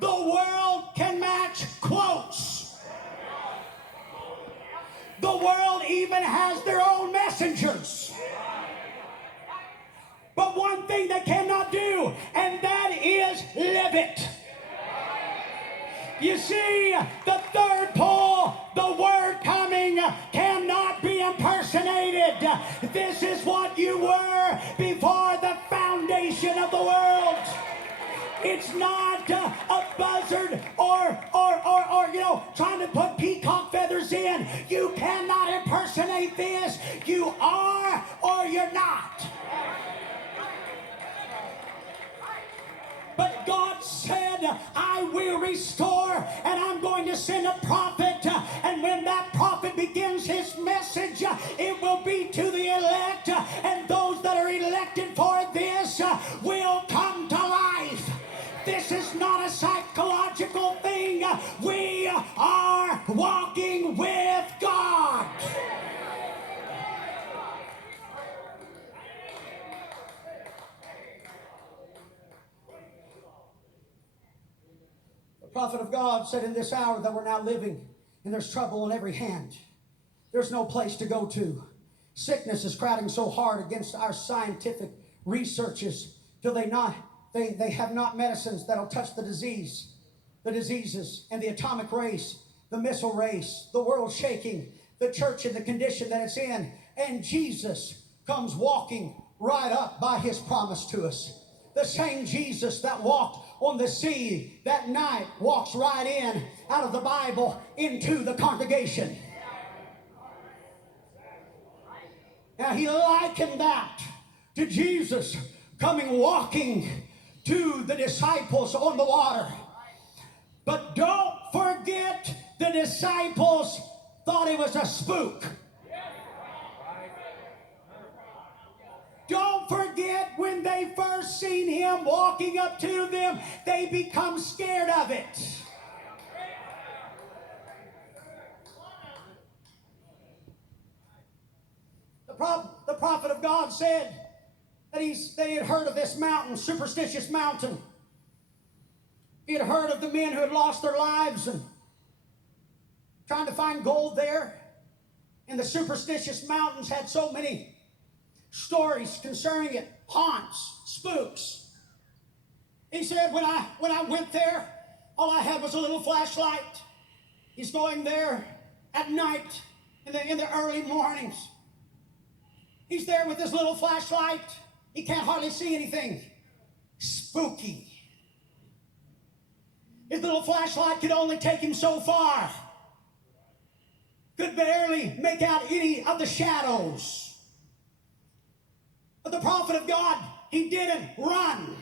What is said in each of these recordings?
The world can match quotes. The world even has their own messengers. But one thing they cannot do, and that is live it. You see, the third pole, the word coming, cannot be impersonated. This is what you were before the foundation of the world. It's not a buzzard or trying to put peacock feathers in. You cannot impersonate this. You are or you're not. But God said, I will restore, and I'm going to send a prophet. And when that prophet begins his message, it will be to the elect. And those that are elected for this will come to life. This is not a psychological thing. We are walking with God. The prophet of God said in this hour that we're now living, and there's trouble on every hand. There's no place to go to. Sickness is crowding so hard against our scientific researches till they have not medicines that'll touch the diseases, and the atomic race, the missile race, the world shaking, the church in the condition that it's in. And Jesus comes walking right up by his promise to us. The same Jesus that walked on the sea that night walks right in out of the Bible into the congregation. Now he likened that to Jesus coming walking to the disciples on the water. But don't forget, the disciples thought it was a spook. Don't forget, when they first seen him walking up to them, they become scared of it. The prophet of God said that they had heard of this mountain, superstitious mountain. He had heard of the men who had lost their lives and trying to find gold there. And the superstitious mountains had so many stories concerning it, haunts, spooks. He said, when I went there, all I had was a little flashlight. He's going there at night, in the early mornings. He's there with his little flashlight. He can't hardly see anything. Spooky. His little flashlight could only take him so far. Could barely make out any of the shadows. But the prophet of God, he didn't run.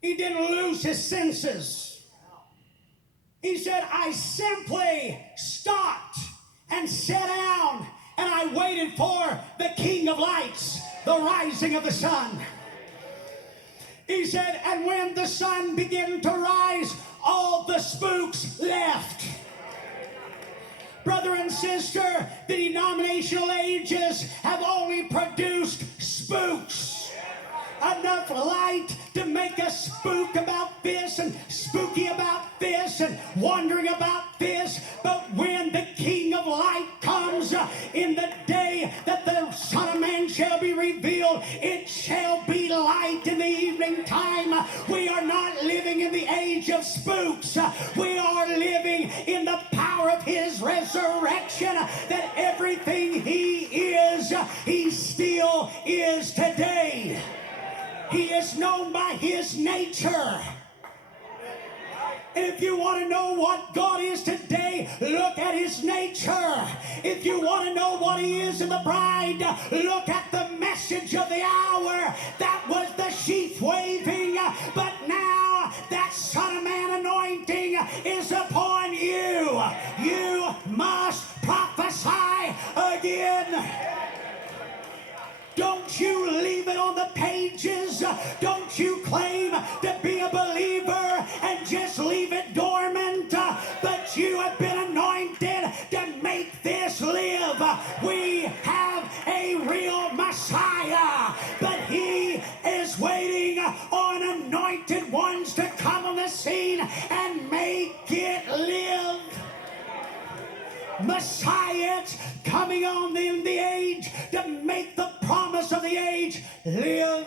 He didn't lose his senses. He said, I simply stopped and sat down, and I waited for the King of Lights, the rising of the sun. He said, and when the sun began to rise, all the spooks left. Brother and sister, the denominational ages have only produced spooks. Enough light to make us spook about this and spooky about this and wondering about this. But when the King of Light comes in the day that the Son of Man shall be revealed, it shall be light in the evening time. We are not living in the age of spooks. We are living in the power of his resurrection, that everything he is, he still is today. He is known by his nature. And if you want to know what God is today, look at his nature. If you want to know what he is in the bride, look at the message of the hour. That was the sheaf waving, but now that Son of Man anointing is upon you. You must prophesy again. Don't you leave it on the pages. Don't you claim to be a believer and just leave it dormant. But you have been anointed to make this live. We have a real Messiah, but he is waiting on anointed ones to come on the scene and make it live. Messiah's coming on in the age to make the promise of the age live.